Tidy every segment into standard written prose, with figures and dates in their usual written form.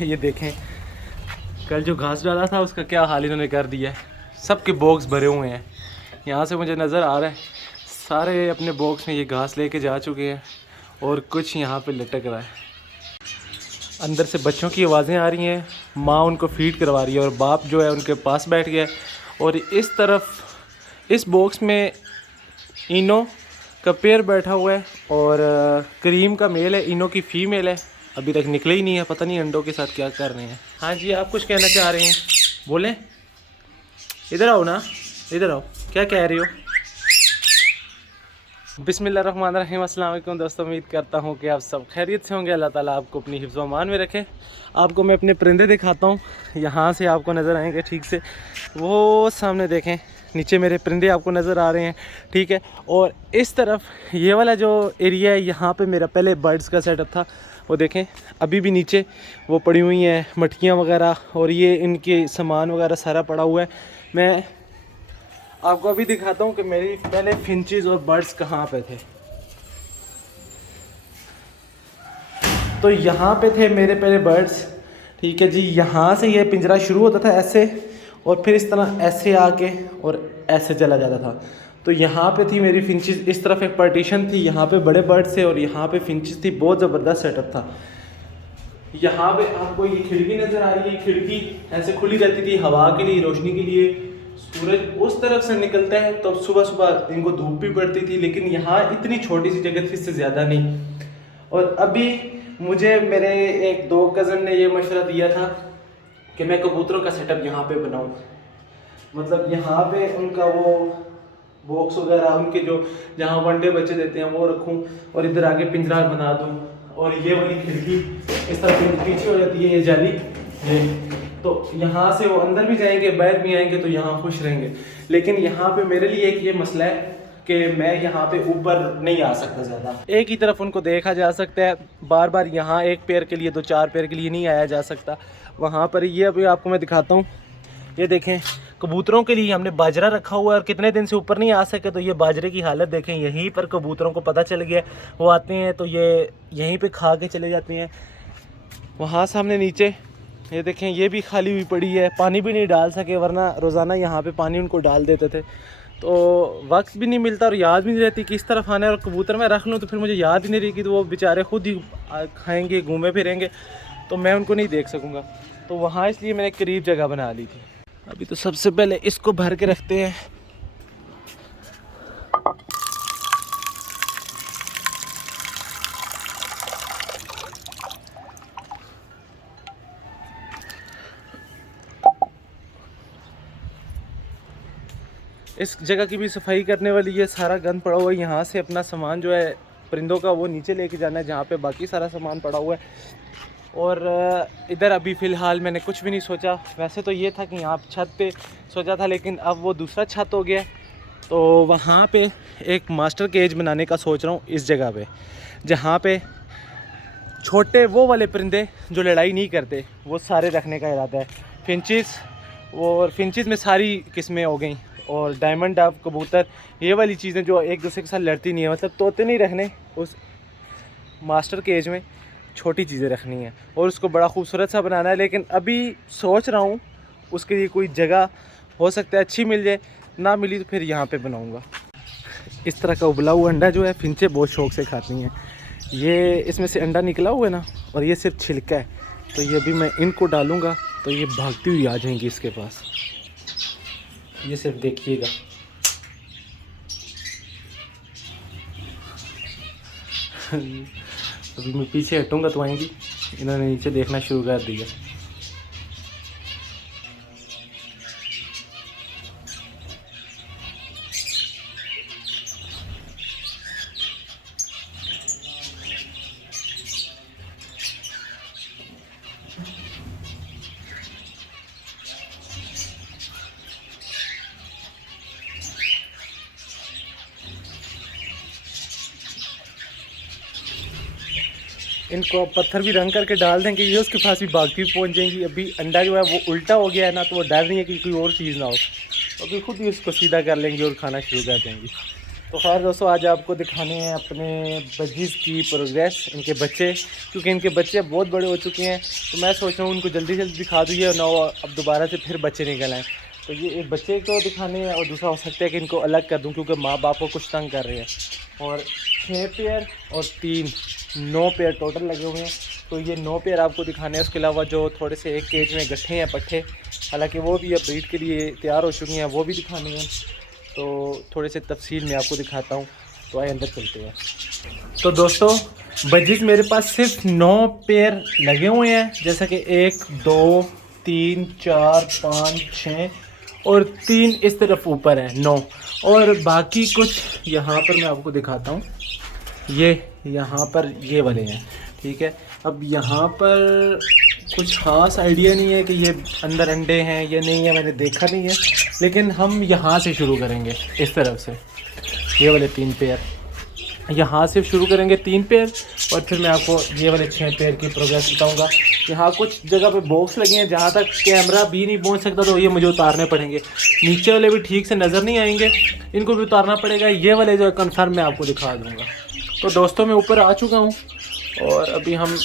ये देखें, कल जो घास डाला था उसका क्या हाल इन्होंने कर दिया है। सबके बॉक्स भरे हुए हैं। यहाँ से मुझे नज़र आ रहा है सारे अपने बॉक्स में ये घास लेके जा चुके हैं और कुछ यहाँ पे लटक रहा है। अंदर से बच्चों की आवाज़ें आ रही हैं, माँ उनको फीड करवा रही है और बाप जो है उनके पास बैठ गया है। और इस तरफ इस बॉक्स में इनो का पेयर बैठा हुआ है और करीम का मेल है, इनो की फ़ीमेल है। अभी तक निकले ही नहीं है, पता नहीं अंडों के साथ क्या कर रहे हैं। हाँ जी, आप कुछ कहना चाह रहे हैं, बोलें। इधर आओ ना, इधर आओ, क्या कह रही हो। बिस्मिल्लाहिर्रहमानिर्रहीम, अस्सलाम वालेकुम दोस्तों। उम्मीद करता हूँ कि आप सब खैरियत से होंगे। अल्लाह ताला आपको अपनी हिफ्ज़ व अमान में रखे। आपको मैं अपने परिंदे दिखाता हूँ, यहाँ से आपको नज़र आएंगे ठीक से। वो सामने देखें, नीचे मेरे परिंदे आपको नज़र आ रहे हैं, ठीक है। और इस तरफ ये वाला जो एरिया है, यहाँ पे मेरा पहले बर्ड्स का सेटअप था। वो देखें अभी भी नीचे वो पड़ी हुई हैं मटकियाँ वगैरह, और ये इनके सामान वगैरह सारा पड़ा हुआ है। मैं आपको अभी दिखाता हूँ कि मेरी पहले फिंचेस और बर्ड्स कहाँ पे थे। तो यहाँ पे थे मेरे पहले बर्ड्स, ठीक है जी। यहाँ से ये पिंजरा शुरू होता था ऐसे, और फिर इस तरह ऐसे आके और ऐसे चला जाता था। तो यहाँ पे थी मेरी फिंचेस, इस तरफ एक पार्टीशन थी, यहाँ पे बड़े बर्ड्स थे और यहाँ पे फिंचेस थी। बहुत ज़बरदस्त सेटअप था। यहाँ पे आपको ये खिड़की नज़र आ रही है, खिड़की ऐसे खुली रहती थी हवा के लिए, रोशनी के लिए। सूरज उस तरफ से निकलता है तो सुबह सुबह इनको धूप भी पड़ती थी, लेकिन यहाँ इतनी छोटी सी जगह थी, इससे ज़्यादा नहीं। और अभी मुझे मेरे एक दो कज़न ने ये मशवरा दिया था कि मैं कबूतरों का सेटअप यहाँ पे बनाऊँ। मतलब यहाँ पे उनका वो बॉक्स वगैरह, उनके जो जहाँ वनडे बच्चे देते हैं वो रखूँ, और इधर आगे पिंजरा बना दूँ। और ये वाली खिड़की इस तरह पीछे हो जाती है, ये जाली, ये तो यहाँ से वो अंदर भी जाएंगे, बाहर भी आएंगे, तो यहाँ खुश रहेंगे। लेकिन यहाँ पे मेरे लिए एक ये मसला है कि मैं यहाँ पे ऊपर नहीं आ सकता ज़्यादा। एक ही तरफ उनको देखा जा सकता है, बार बार यहाँ एक पैर के लिए, दो चार पैर के लिए नहीं आया जा सकता। वहाँ पर ये अभी आपको मैं दिखाता हूँ। ये देखें, कबूतरों के लिए हमने बाजरा रखा हुआ है, और कितने दिन से ऊपर नहीं आ सके। तो ये बाजरे की हालत देखें, यहीं पर कबूतरों को पता चल गया, वो आते हैं तो ये यहीं पे खा के चले जाते हैं। वहाँ सामने नीचे ये देखें, ये भी खाली हुई पड़ी है, पानी भी नहीं डाल सके, वरना रोज़ाना यहाँ पे पानी उनको डाल देते थे। तो वक्त भी नहीं मिलता और याद भी नहीं रहती किस तरफ आना है। और कबूतर मैं रख लूँ तो फिर मुझे याद ही नहीं रहेगी, तो वो बेचारे खुद ही खाएंगे, घूमे फिरेंगे, तो मैं उनको नहीं देख सकूँगा। तो वहाँ इसलिए मैंने करीब जगह बना ली थी। अभी तो सबसे पहले इसको भर के रखते हैं। इस जगह की भी सफाई करने वाली है, सारा गंद पड़ा हुआ है। यहाँ से अपना सामान जो है परिंदों का वो नीचे लेके जाना है, जहाँ पे बाकी सारा सामान पड़ा हुआ है। और इधर अभी फ़िलहाल मैंने कुछ भी नहीं सोचा। वैसे तो ये था कि यहाँ छत पे सोचा था, लेकिन अब वो दूसरा छत हो गया, तो वहाँ पे एक मास्टर केज बनाने का सोच रहा हूँ इस जगह पे, जहाँ पे छोटे वो वाले परिंदे जो लड़ाई नहीं करते वो सारे रखने का इरादा है। फिंचेस, और फिंचेस में सारी किस्में हो गई, और डायमंड डव, कबूतर, ये वाली चीज़ें जो एक दूसरे के साथ लड़ती नहीं है। मतलब तोते नहीं रखने उस मास्टर केज में, छोटी चीज़ें रखनी है और उसको बड़ा खूबसूरत सा बनाना है। लेकिन अभी सोच रहा हूँ उसके लिए कोई जगह हो सकता है अच्छी मिल जाए, ना मिली तो फिर यहाँ पे बनाऊँगा। इस तरह का उबला हुआ अंडा जो है फिंचे बहुत शौक से खाती हैं। ये इसमें से अंडा निकला हुआ है ना, और ये सिर्फ छिलका है, तो ये अभी मैं इनको डालूँगा तो ये भागती हुई आ जाएंगी इसके पास। ये सिर्फ देखिएगा। अभी मैं पीछे हटूँगा तो आएंगी। इन्होंने नीचे देखना शुरू कर दिया। इनको अब पत्थर भी रंग करके डाल देंगे, ये उसके पास भी भागती हुई पहुँच जाएंगी। अभी अंडा जो है वो उल्टा हो गया है ना, तो वो डर नहीं है कि कोई और चीज़ ना हो, अभी खुद ही उसको सीधा कर लेंगे और खाना शुरू कर देंगी। तो खैर दोस्तों, आज आपको दिखाने हैं अपने बजीज़ की प्रोग्रेस, इनके बच्चे, क्योंकि इनके बच्चे अब बहुत बड़े हो चुके हैं। तो मैं सोच रहा हूँ उनको जल्दी जल्दी दिखा दूँ ये ना अब दोबारा से फिर बच्चे निकल आएँ। तो ये एक बच्चे को दिखाने हैं और दूसरा हो सकता है कि इनको अलग कर दूँ, क्योंकि माँ बाप को कुछ तंग कर रहे हैं। और 6 पेयर और 3 9 पेयर टोटल लगे हुए हैं। तो ये 9 पेयर आपको दिखाने हैं। उसके अलावा जो थोड़े से एक केज में गट्ठे हैं, पट्ठे, हालांकि वो भी अब ब्रीड के लिए तैयार हो चुकी हैं, वो भी दिखाने हैं। तो थोड़े से तफसील में आपको दिखाता हूँ। तो आइए अंदर चलते हैं। तो दोस्तों, बजीज मेरे पास सिर्फ 9 पेयर लगे हुए हैं, जैसा कि 1 2 3 4 5 6 और 3 इस तरफ ऊपर है 9। और बाकी कुछ यहाँ पर मैं आपको दिखाता हूँ। ये यहाँ पर ये वाले हैं, ठीक है। अब यहाँ पर कुछ ख़ास आइडिया नहीं है कि ये अंदर अंडे हैं या नहीं है, मैंने देखा नहीं है। लेकिन हम यहाँ से शुरू करेंगे, इस तरफ से। ये वाले 3 पेयर यहाँ से शुरू करेंगे, 3 पेयर, और फिर मैं आपको ये वाले 6 पेयर की प्रोग्रेस बताऊँगा। यहाँ कुछ जगह पे बॉक्स लगे हैं जहाँ तक कैमरा भी नहीं पहुँच सकता, तो ये मुझे उतारने पड़ेंगे। नीचे वाले भी ठीक से नज़र नहीं आएंगे, इनको भी उतारना पड़ेगा। ये वाले जो कन्फर्म मैं आपको दिखा दूँगा। तो दोस्तों, मैं ऊपर आ चुका हूँ और अभी हम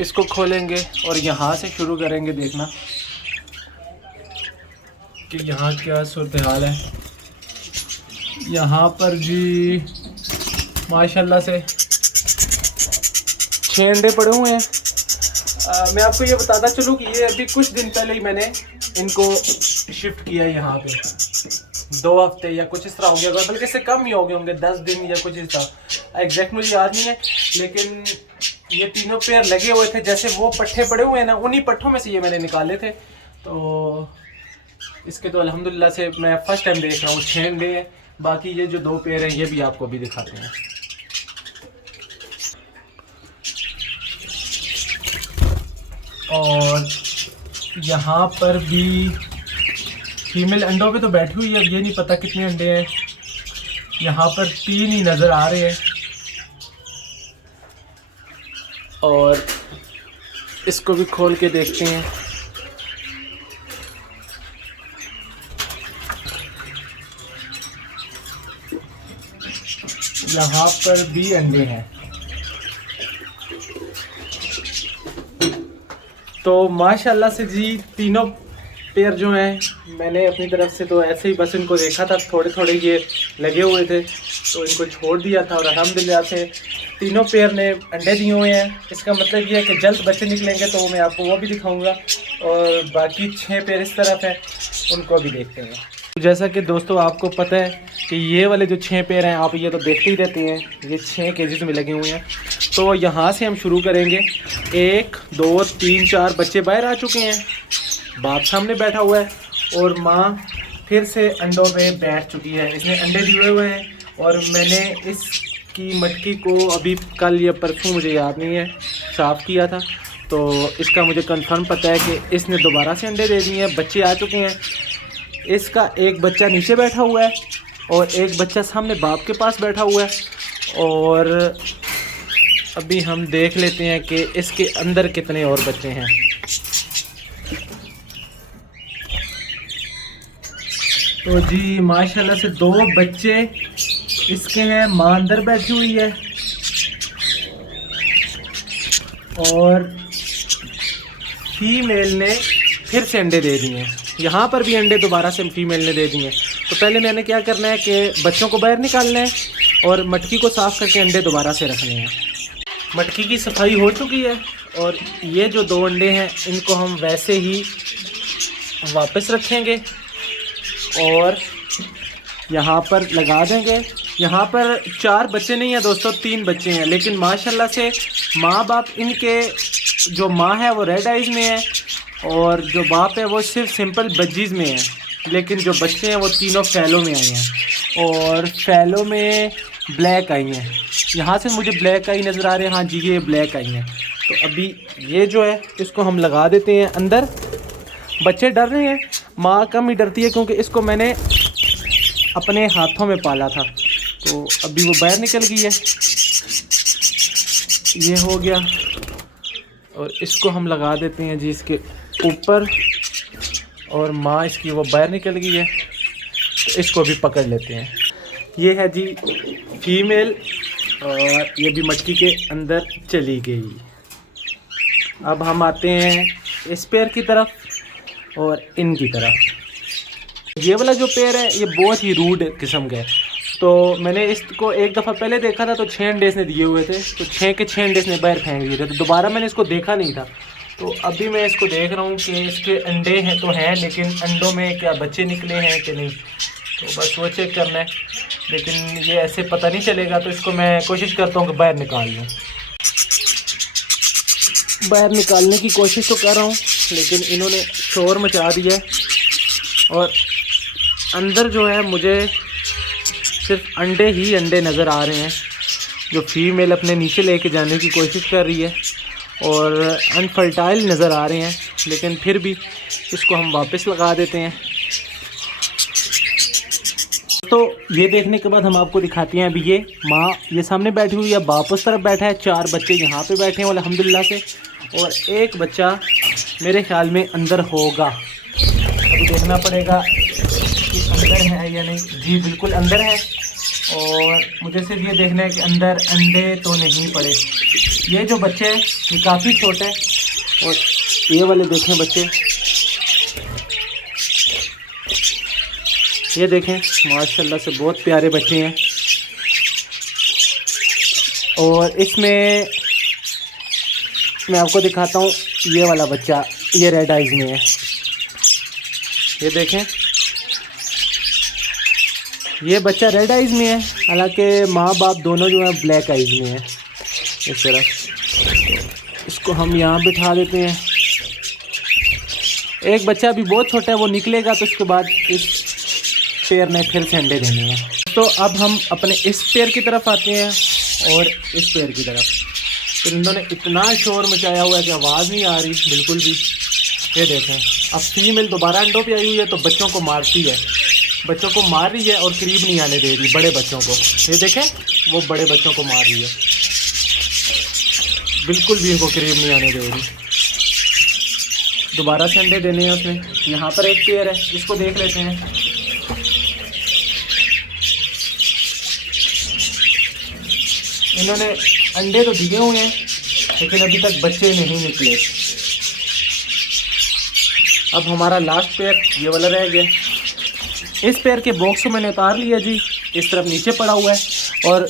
इसको खोलेंगे और यहाँ से शुरू करेंगे देखना कि यहाँ क्या सूरत हाल है। यहाँ पर जी माशाल्लाह से 6 अंडे पड़े हुए हैं। मैं आपको ये बताता चलूँ कि ये अभी कुछ दिन पहले ही मैंने इनको शिफ्ट किया है यहाँ पे। 2 हफ्ते या कुछ इस तरह हो गया, बल्कि इससे कम ही हो गए होंगे, 10 दिन या कुछ इस तरह, एग्जैक्ट मुझे याद नहीं है। लेकिन ये तीनों पेयर लगे हुए थे, जैसे वो पट्ठे पड़े हुए हैं ना, उन्हीं पट्ठों में से ये मैंने निकाले थे। तो इसके तो अल्हम्दुलिल्लाह से मैं फर्स्ट टाइम देख रहा हूँ 6 अंडे हैं। बाकी ये जो 2 पेयर हैं ये भी आपको अभी दिखाते हैं। और यहाँ पर भी फीमेल अंडों पे तो बैठी हुई है, ये नहीं पता कितने अंडे हैं। यहाँ पर 3 ही नज़र आ रहे हैं। और इसको भी खोल के देखते हैं। यहाँ पर भी अंडे हैं। तो माशाल्लाह से जी, तीनों पेयर जो हैं, मैंने अपनी तरफ से तो ऐसे ही बस इनको देखा था, थोड़े थोड़े ये लगे हुए थे तो इनको छोड़ दिया था। और अल्हम्दुलिल्लाह से तीनों पेयर ने अंडे दिए हुए हैं। इसका मतलब ये है कि जल्द बच्चे निकलेंगे, तो मैं आपको वो भी दिखाऊंगा। और बाकी 6 पेयर इस तरफ है, उनको भी देखते हैं। जैसा कि दोस्तों आपको पता है कि ये वाले जो 6 पेयर हैं, आप ये तो देखते ही रहते हैं, ये 6 केजीज में लगे हुए हैं। तो यहाँ से हम शुरू करेंगे। 1 2 3 4 बच्चे बाहर आ चुके हैं, बाप सामने बैठा हुआ है और माँ फिर से अंडों पे बैठ चुकी है। इसने अंडे दिए हुए हैं और मैंने इसकी मटकी को अभी कल या परसों, मुझे याद नहीं है, साफ़ किया था। तो इसका मुझे कंफर्म पता है कि इसने दोबारा से अंडे दे दिए हैं, बच्चे आ चुके हैं। इसका एक बच्चा नीचे बैठा हुआ है और एक बच्चा सामने बाप के पास बैठा हुआ है। और अभी हम देख लेते हैं कि इसके अंदर कितने और बच्चे हैं। तो जी माशाल्लाह से 2 बच्चे इसके हैं, माँ अंदर बैठी हुई है और फीमेल ने फिर से अंडे दे दिए हैं। यहाँ पर भी अंडे दोबारा से फीमेल ने दे दिए हैं। तो पहले मैंने क्या करना है कि बच्चों को बाहर निकालना है और मटकी को साफ़ करके अंडे दोबारा से रखने हैं। मटकी की सफाई हो चुकी है और ये जो 2 अंडे हैं इनको हम वैसे ही वापस रखेंगे और यहाँ पर लगा देंगे। यहाँ पर 4 बच्चे नहीं हैं दोस्तों, 3 बच्चे हैं। लेकिन माशाल्लाह से माँ बाप इनके, जो माँ है वो रेड आइज़ में है और जो बाप है वो सिर्फ सिंपल बजीज़ में है। लेकिन जो बच्चे हैं वो तीनों फैलो में आए हैं और फैलो में ब्लैक आई हैं। यहाँ से मुझे ब्लैक आई नज़र आ रहे हैं। हाँ जी, ये ब्लैक आई हैं। तो अभी ये जो है इसको हम लगा देते हैं अंदर। बच्चे डर रहे हैं, माँ कम ही डरती है क्योंकि इसको मैंने अपने हाथों में पाला था। तो अभी वो बाहर निकल गई है, ये हो गया। और इसको हम लगा देते हैं जी इसके ऊपर और माँ इसकी वो बाहर निकल गई है, तो इसको भी पकड़ लेते हैं। ये है जी फीमेल और ये भी मटकी के अंदर चली गई। अब हम आते हैं इस पेयर की तरफ और इनकी तरफ। ये वाला जो पेयर है ये बहुत ही रूड किस्म का है। तो मैंने इसको एक दफ़ा पहले देखा था तो 6 अंडे इसने दिए हुए थे, तो 6 के 6 अंडे इसने बाहर फेंक दिए थे। तो दोबारा मैंने इसको देखा नहीं था, तो अभी मैं इसको देख रहा हूँ कि इसके अंडे हैं तो हैं, लेकिन अंडों में क्या बच्चे निकले हैं कि नहीं, तो बस वो चेक करना है। लेकिन ये ऐसे पता नहीं चलेगा, तो इसको मैं कोशिश करता हूँ कि बाहर निकाल लूँ। बाहर निकालने की कोशिश तो कर रहा हूँ, लेकिन इन्होंने शोर मचा दिया है और अंदर जो है मुझे सिर्फ अंडे ही अंडे नज़र आ रहे हैं, जो फीमेल अपने नीचे लेके जाने की कोशिश कर रही है और अनफर्टाइल नज़र आ रहे हैं। लेकिन फिर भी इसको हम वापस लगा देते हैं। तो ये देखने के बाद हम आपको दिखाते हैं अभी ये माँ ये सामने बैठी हुई है, बाप उस तरफ बैठा है, 4 बच्चे यहाँ पे बैठे हैं अल्हम्दुलिल्लाह से, और एक बच्चा मेरे ख्याल में अंदर होगा। अभी देखना पड़ेगा कि अंदर है या नहीं। जी बिल्कुल अंदर है, और मुझे सिर्फ ये देखना है कि अंदर अंडे तो नहीं पड़े। ये जो बच्चे हैं ये काफ़ी छोटे हैं, और ये वाले देखें बच्चे, ये देखें माशाल्लाह से बहुत प्यारे बच्चे हैं। और इसमें मैं आपको दिखाता हूँ ये वाला बच्चा, ये रेड आइज़ में है, ये देखें ये बच्चा रेड आइज़ में है, हालांकि माँ बाप दोनों जो है ब्लैक आइज़ में है। इस तरह इसको हम यहाँ बिठा देते हैं। एक बच्चा अभी बहुत छोटा है, वो निकलेगा तो उसके बाद इस पेयर ने फिर से अंडे देने हैं। तो अब हम अपने इस पेयर की तरफ आते हैं और इस पेयर की तरफ। तो इन्होंने इतना शोर मचाया हुआ है कि आवाज़ नहीं आ रही बिल्कुल भी। ये देखें अब फीमेल दोबारा अंडों पे आई हुई है, तो बच्चों को मारती है, बच्चों को मार रही है और करीब नहीं आने दे रही बड़े बच्चों को। ये देखें वो बड़े बच्चों को मार रही है, बिल्कुल भी इनको करीब नहीं आने दे रही। दोबारा से अंडे देने हैं उसमें। यहाँ पर एक पेयर है, इसको देख लेते हैं। इन्होंने अंडे तो दिए हुए हैं, लेकिन अभी तक बच्चे नहीं निकले। अब हमारा लास्ट पेयर ये वाला रह गया। इस पेयर के बॉक्स को मैंने उतार लिया जी, इस तरफ नीचे पड़ा हुआ है, और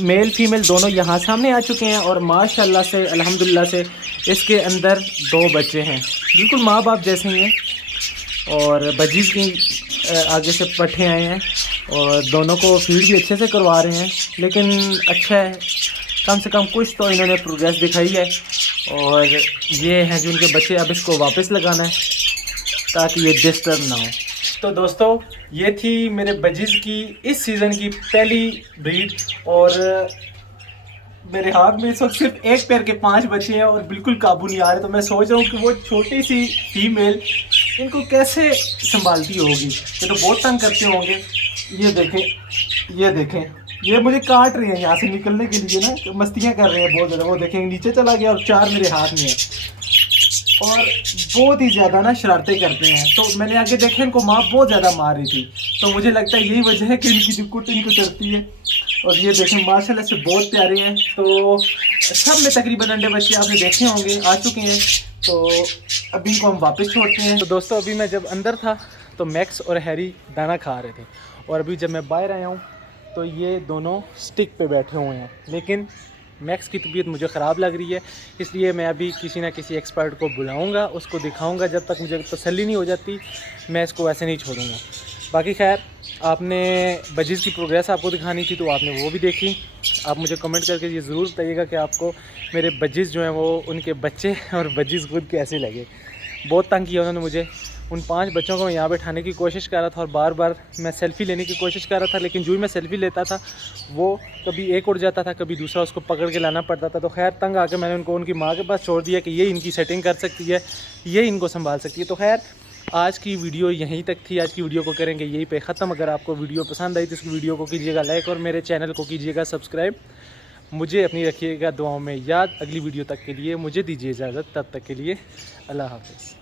मेल फीमेल दोनों यहाँ सामने आ चुके हैं। और माशाल्लाह से अल्हम्दुलिल्लाह से इसके अंदर 2 बच्चे हैं, बिल्कुल माँ बाप जैसे ही हैं, और बजीज़ की आगे से पट्टे आए हैं, और दोनों को फीड भी अच्छे से करवा रहे हैं। लेकिन अच्छा है, कम से कम कुछ तो इन्होंने प्रोग्रेस दिखाई है। और ये हैं जो उनके बच्चे, अब इसको वापस लगाना है ताकि ये डिस्टर्ब ना हो। तो दोस्तों ये थी मेरे बजीज़ की इस सीज़न की पहली ब्रीड, और मेरे हाथ में इस वक्त सिर्फ एक पेयर के 5 बच्चे हैं और बिल्कुल काबू नहीं आ रहे। तो मैं सोच रहा हूँ कि वो छोटी सी फीमेल इनको कैसे संभालती होगी, ये तो बहुत तंग करते होंगे। ये देखें, ये देखें, ये मुझे काट रहे हैं यहाँ से निकलने के लिए ना, तो मस्तियाँ कर रहे हैं बहुत ज़्यादा। वो देखें नीचे चला गया और 4 मेरे हाथ में है, और बहुत ही ज़्यादा ना शरारतें करते हैं। तो मैंने आगे देखा इनको माँ बहुत ज़्यादा मार रही थी, तो मुझे लगता है यही वजह है कि इनकी जो कुट इनको चढ़ती है। और ये देखें माशाल्लाह से बहुत प्यारे हैं। तो सब में तकरीबन अंडे बच्चे आपने देखे होंगे आ चुके हैं, तो अभी इनको हम वापस छोड़ते हैं। तो दोस्तों अभी मैं जब अंदर था तो मैक्स और हैरी दाना खा रहे थे, और अभी जब मैं बाहर आया हूँ तो ये दोनों स्टिक पे बैठे हुए हैं। लेकिन मैक्स की तबीयत मुझे ख़राब लग रही है, इसलिए मैं अभी किसी ना किसी एक्सपर्ट को बुलाऊंगा, उसको दिखाऊंगा। जब तक मुझे तसल्ली नहीं हो जाती मैं इसको ऐसे नहीं छोड़ूंगा। बाकी खैर, आपने बजीज़ की प्रोग्रेस आपको दिखानी थी तो आपने वो भी देखी। आप मुझे कमेंट करके ये ज़रूर बताइएगा कि आपको मेरे बजीज़ जो हैं वो, उनके बच्चे और बजीज़ खुद कैसे लगे। बहुत तंग किया उन्होंने मुझे। उन 5 बच्चों को मैं यहाँ बैठाने की कोशिश कर रहा था, और बार बार मैं सेल्फ़ी लेने की कोशिश कर रहा था, लेकिन जो ही मैं सेल्फ़ी लेता था वो कभी एक उड़ जाता था, कभी दूसरा उसको पकड़ के लाना पड़ता था। तो खैर तंग आके मैंने उनको उनकी माँ के पास छोड़ दिया कि ये इनकी सेटिंग कर सकती है, ये इनको संभाल सकती है। तो खैर आज की वीडियो यहीं तक थी। आज की वीडियो को करेंगे यहीं पे ख़त्म। अगर आपको वीडियो पसंद आई तो इस वीडियो को कीजिएगा लाइक, और मेरे चैनल को कीजिएगा सब्सक्राइब। मुझे अपनी रखिएगा दुआओं में याद। अगली वीडियो तक के लिए मुझे दीजिए इजाज़त, तब तक के लिए अल्लाह हाफ़िज़।